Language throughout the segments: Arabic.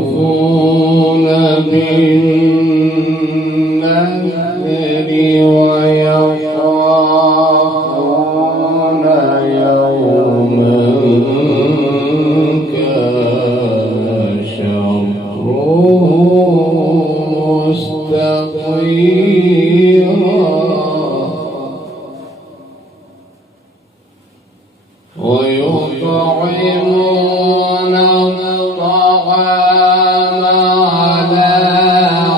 يوفون بالنذر ويخافون يوما كان شره مستطيرا ويطعمون الطعام على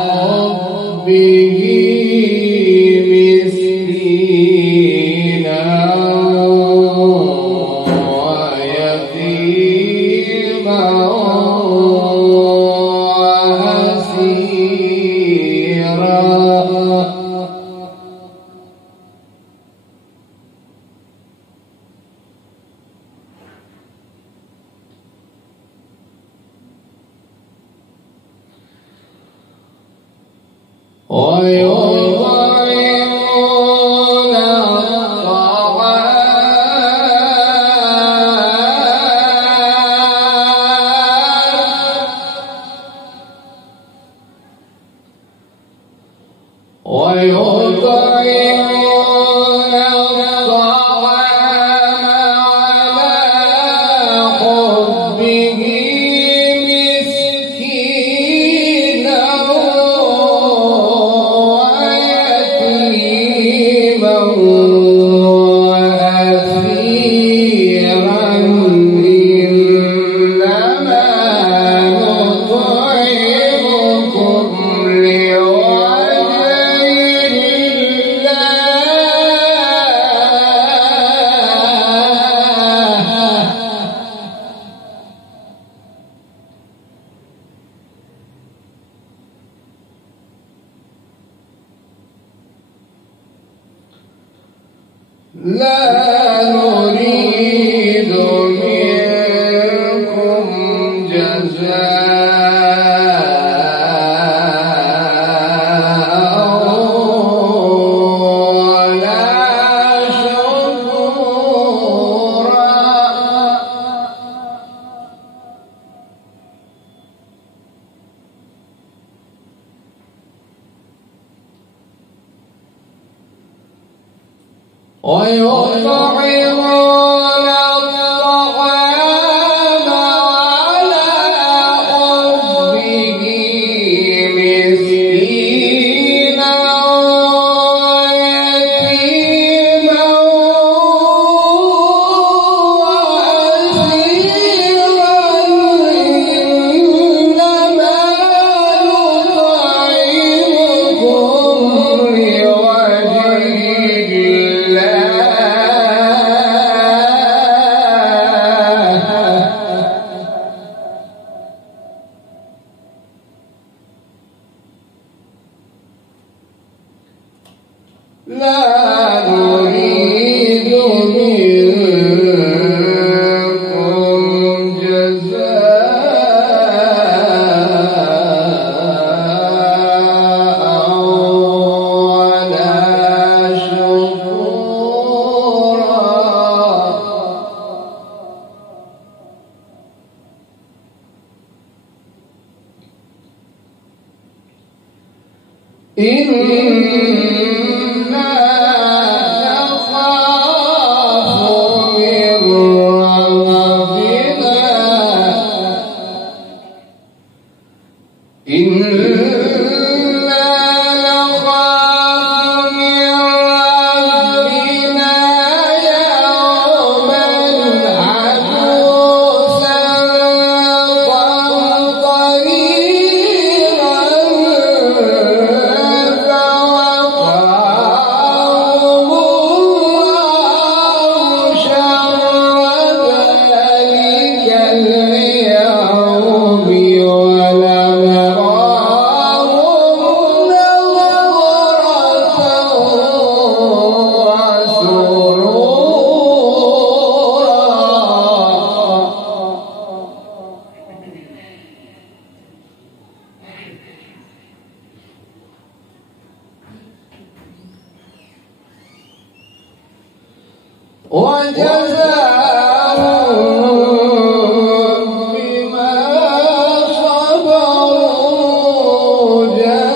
حبه مسكينا ويتيما وأسيرا ويطعمون الطعام على حبه مسكينا ويتيما وأسيرا إنما نطعمكم لا نريد منكم جزاء ولا شكورا ويطعمون الطعام على حبه مسكينا ويتيما لا نريد منكم جزاء ولا شكورا. إنا نخاف من ربنا يوما عبوسا قمطريرا فوقاهم الله شر ذلك اليوم ولقاهم نضرة وسرورا وجزاهم بما صبروا جنة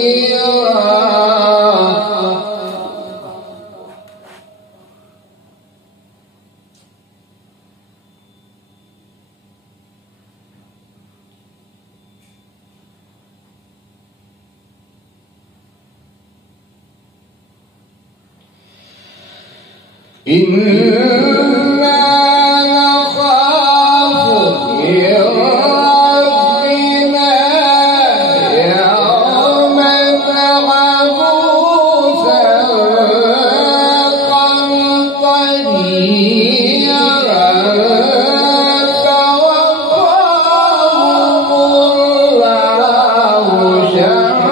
وحريرا. إنا نخاف من ربنا يوما عبوسا قمطريرا فوقاهم الله شر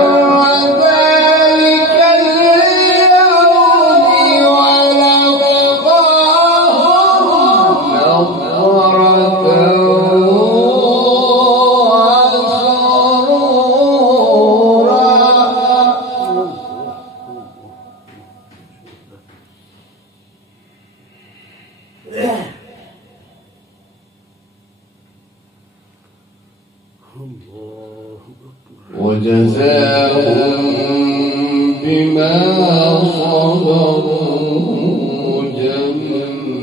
ذلك اليوم ولقاهم نضرة وجزاهم بما صبروا جنة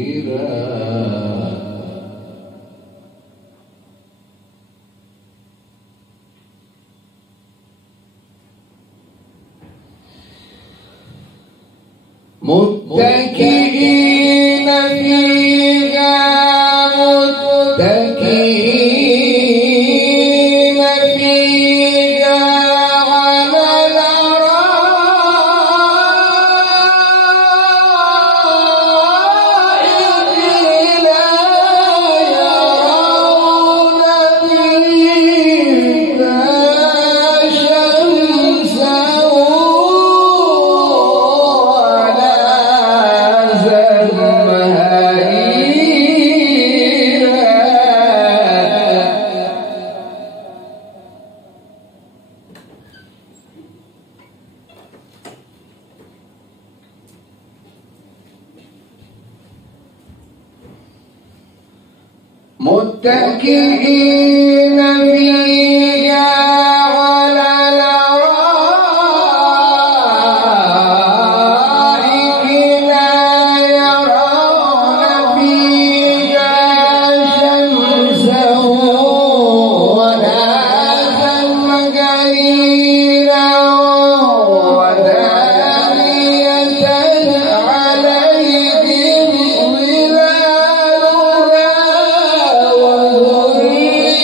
وحريرا. متكئين فيها متكئين فيها على الأرائك لا يرون فيها شمسا ولا زمهريرا. متكئين فيها على الأرائك لا يرون فيها شمسا ولا زمهريرا ودانية عليهم ظلالها وذللت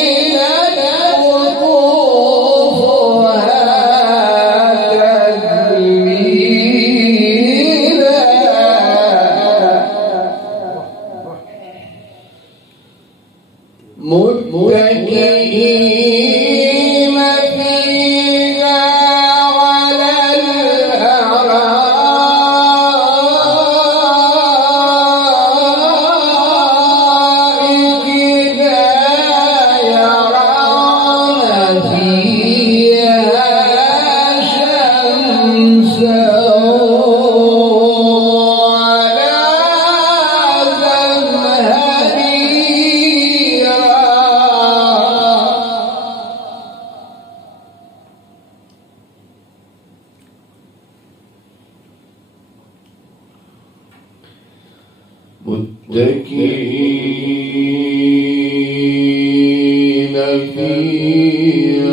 متكئين فيها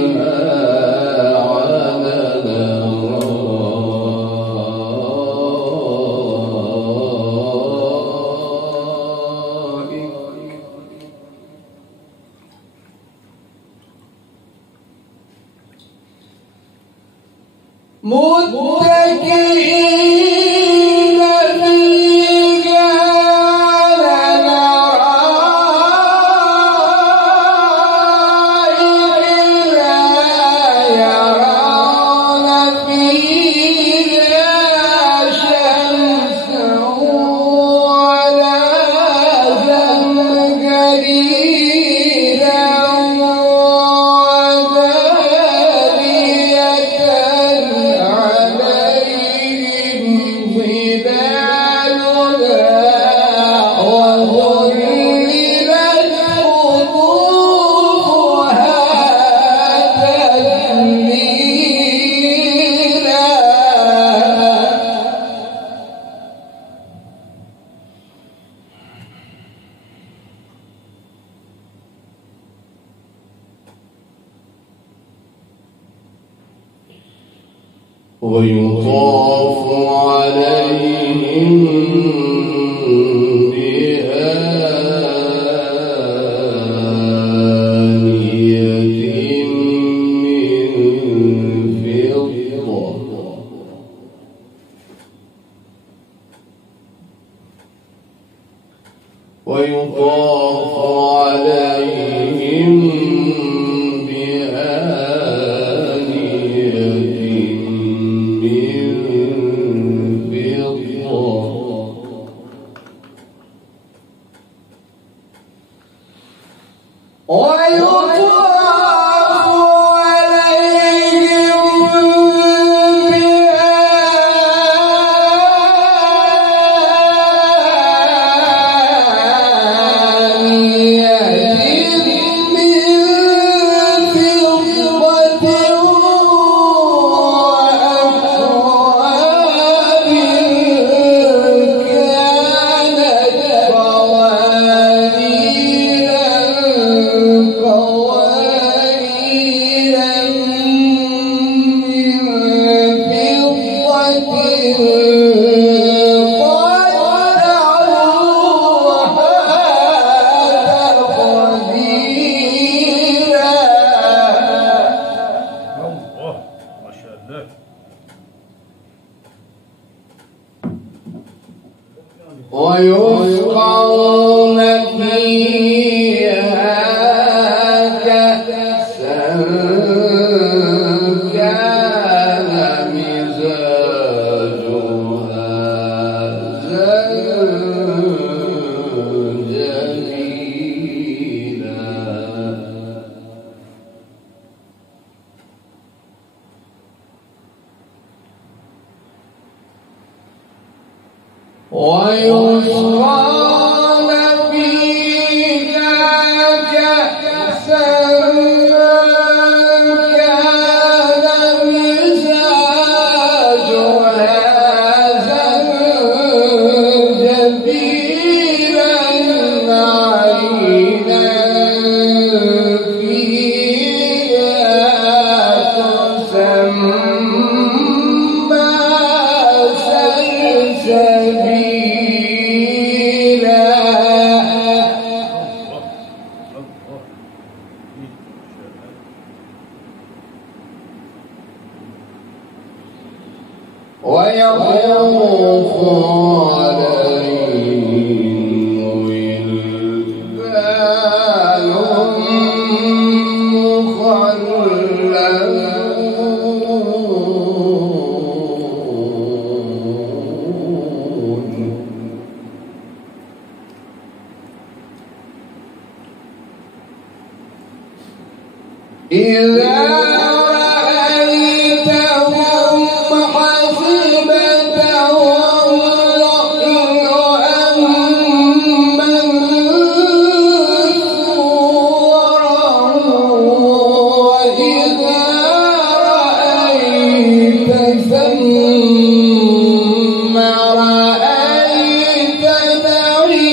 على متكئين فيها على الأرائك لا يرون فيها شمسا ولا زمهريرا ويطاف عليهم بآنية من فضة ويطاف عليهم ويسقون فيها كأسا كان مزاجها زنجبيلا ويسقون فيها كأسا كان مزاجها زنجبيلا عينا فيها تسمى سلسبيلا ويطوف عليهم ولدان مخلدون إذا رأيتهم حسبتهم لؤلؤا منثورا وإذا رأيت ثم رأيت نعيما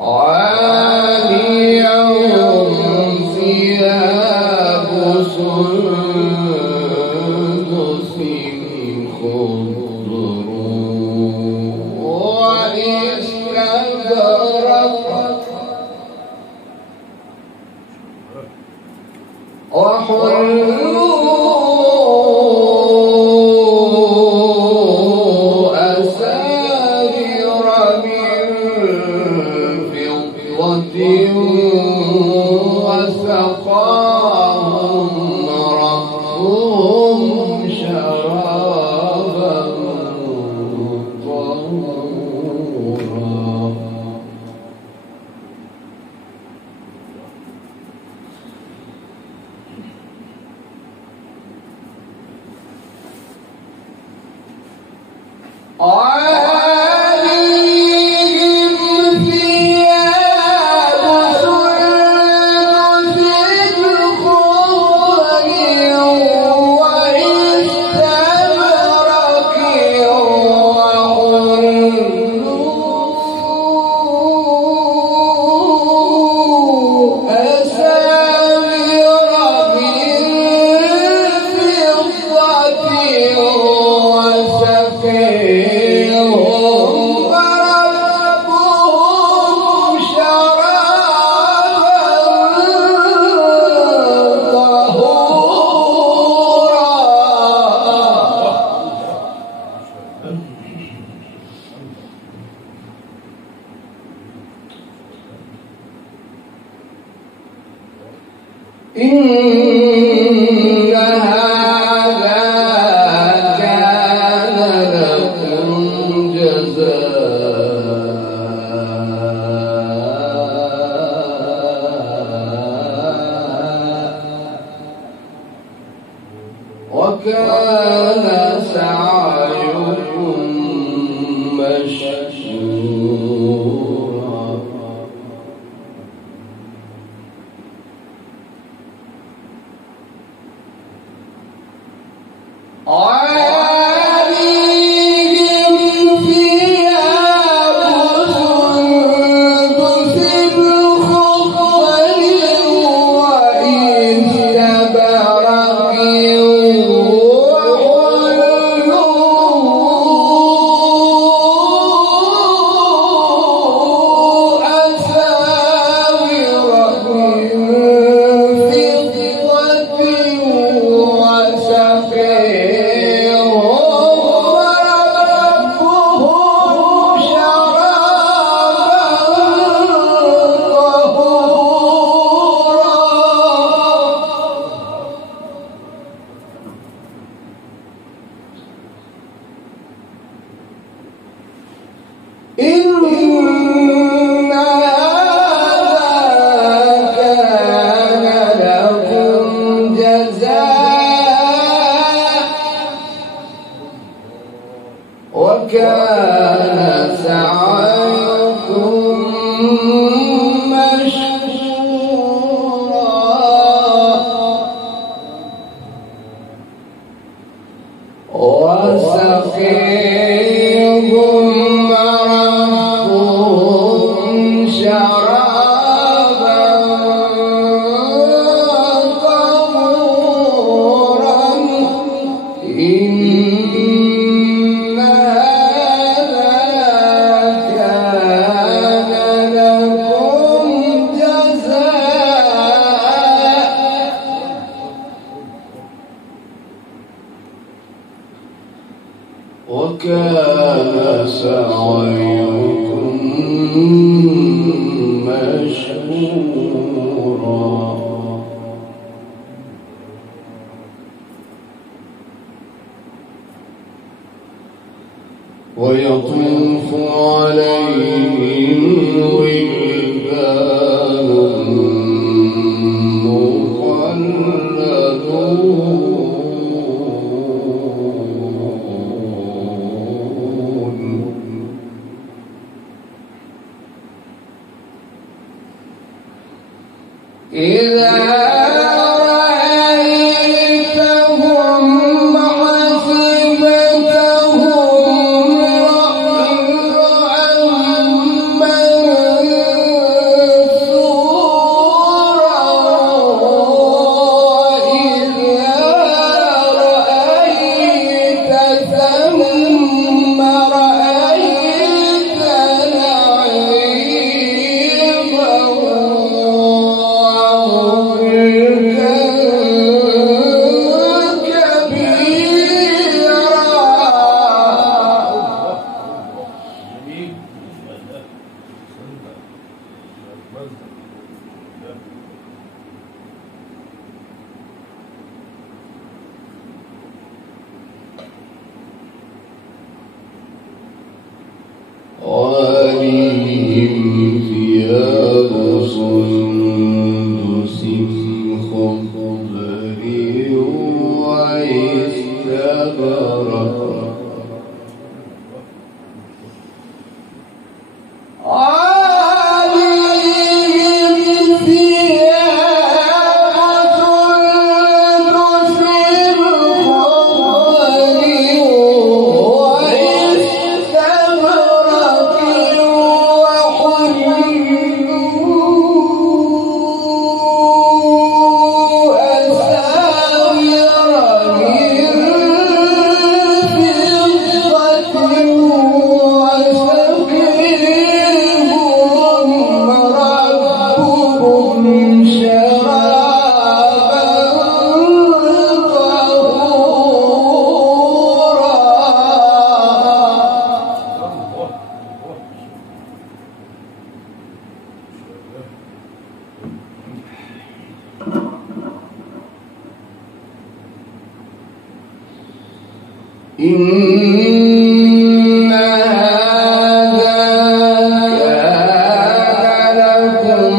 عاليهم ثياب سندس خضر واستبرق وحلوا أساور من فضة وسقاهم ربهم شرابا طهورا عليهم ثياب سندس خضر واستبرق وحلوا أساور من فضة وسقيهم ربهم شرابا طهورا إن هذا كان لكم جزاء وكان سعيكم مشكورا عليهم ثياب سندس خضر واستبرق وحلوا أساور من فضة وسقيهم ربهم شرابا طهورا إن هذا كان لكم جزاء وكان سعيكم مشكورا وسقيهم ربهم شرابا طهورا إن هذا كان لكم جزاء وكان سعيكم مشكورا ويطوف عليهم ولدان مخلدون إذا رأيتهم حسبتهم لؤلؤا وعليهم ثياب سندس خضر واستبرق إن هذا كان لكم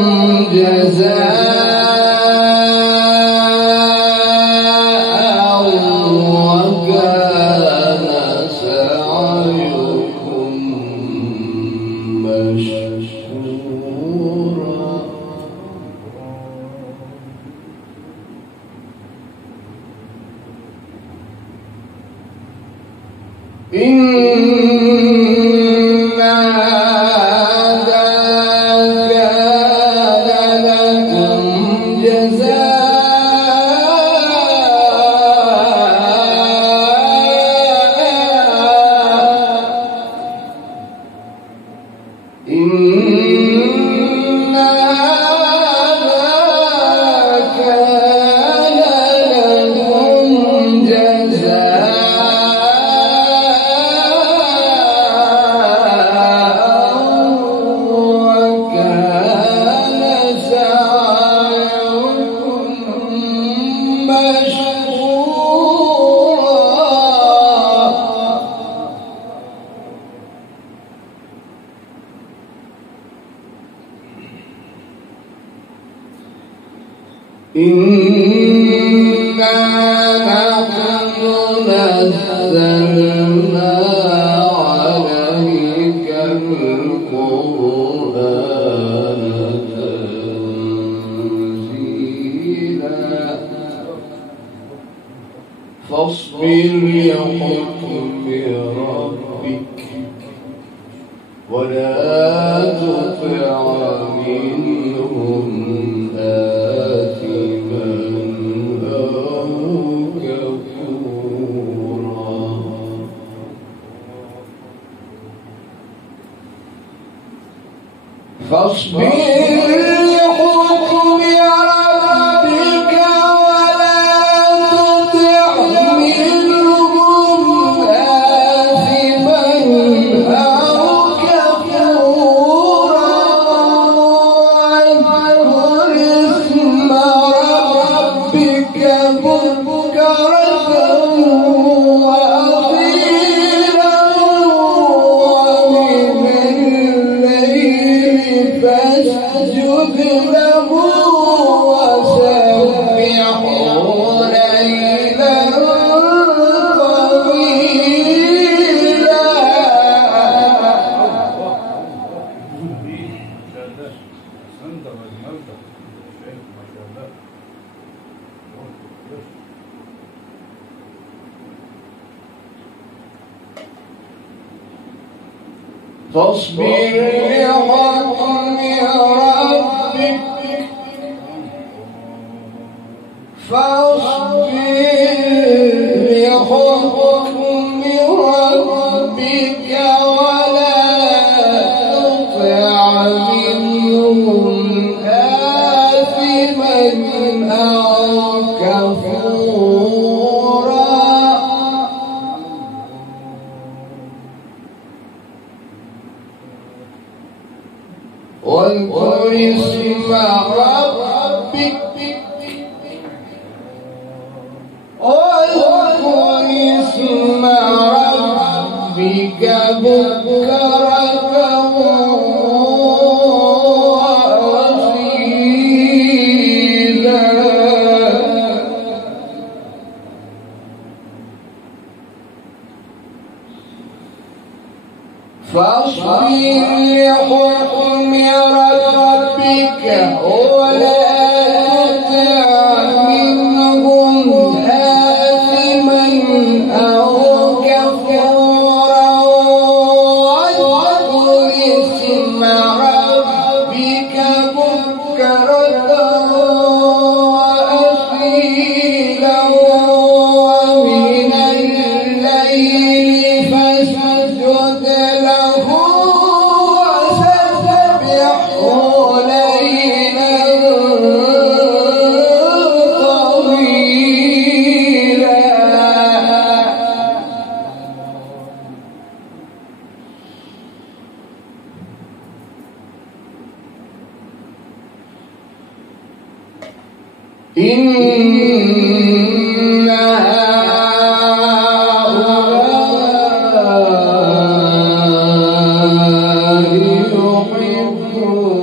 جزاء وكان سعيكم مشكورا إن هذا كان لكم جزاء إن هذا كان لكم جزاء إنا نحن نزلنا عليك القرآن تنزيلا فاصبر لحكم ربك ولا تطع منهم آثما أو كفورا فاصبر لحكم ربك ولا تطع منهم آثما أو كفورا واذكر اسم ربك بكرة وأصيلا ومن الليل فاسجد له وسبحه ليلا طويلا فاصبر لحكم ربك فاصبر لحكم ربك ولا تطع منهم آثما أو كفورا واذكر اسم ربك واذكر اسم فاصبر لحكم ربك ولا تطع منهم آثما أو كفورا واذكر اسم ربك بكرة وأصيلا ومن الليل فاسجد له وسبحه ليلا طويلا. إن هؤلاء يحبون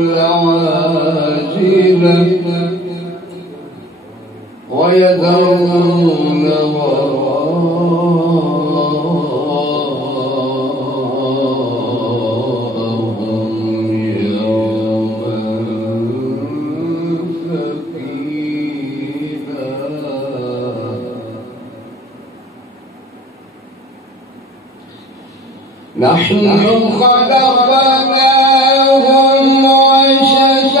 العاجلة ويذرون وراءهم يوما ثقيلا. نحن خلقناهم وشددنا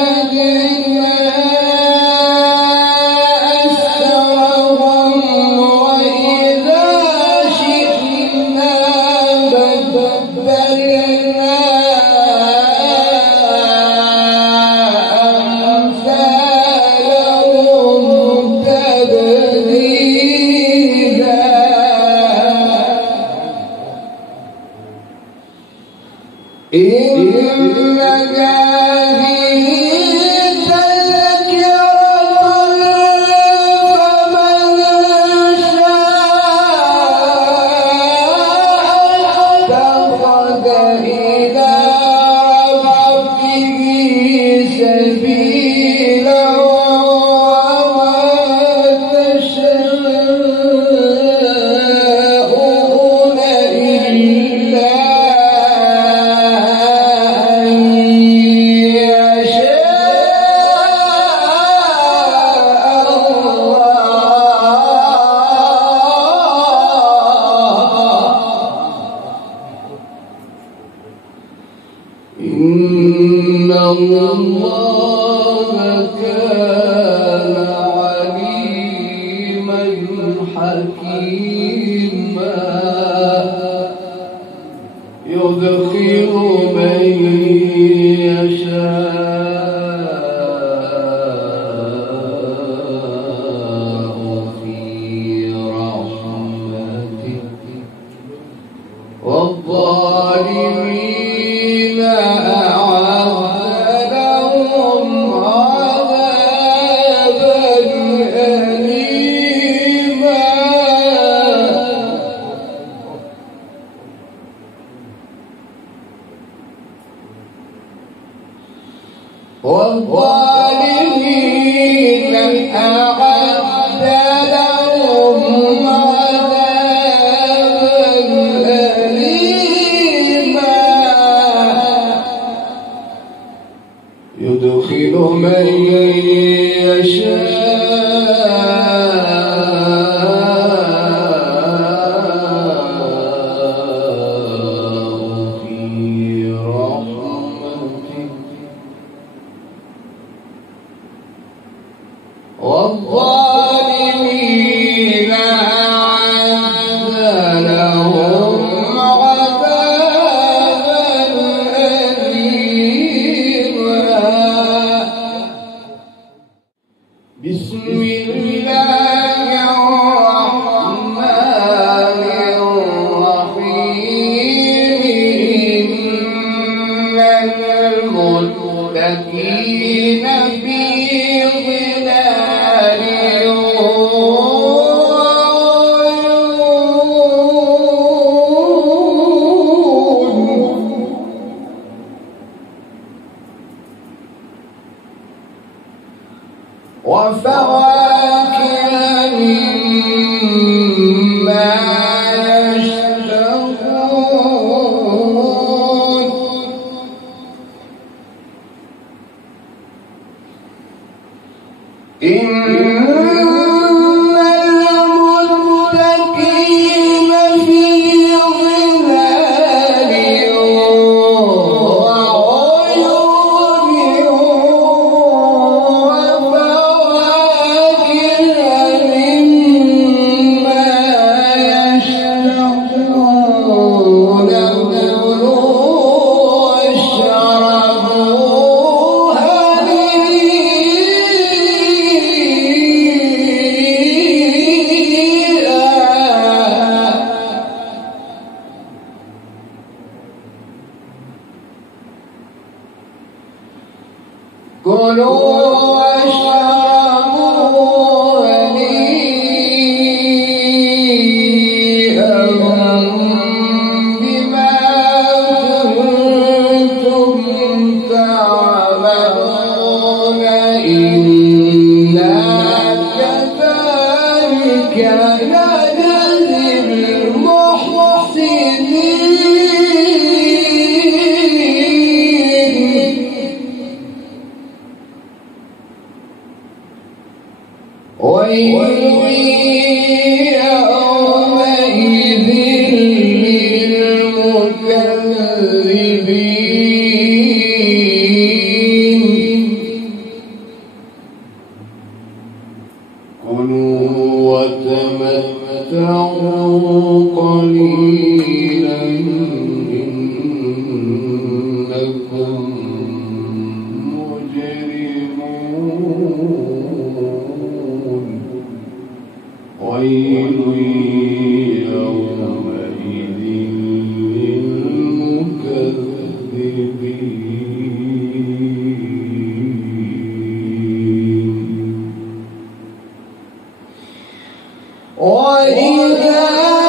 أسرهم وإذا شئنا بدلنا أمثالهم تبديلا. إن هذه تذكرة فمن شاء اتخذ إلى ربه سبيلا وما تشاءون إلا إن الله كان عليما حكيما يدخل من يشاء في رحمته والظالمين أعد لهم عذابا أليما. والظالمين أعد لهم عذابا أليما. وإذا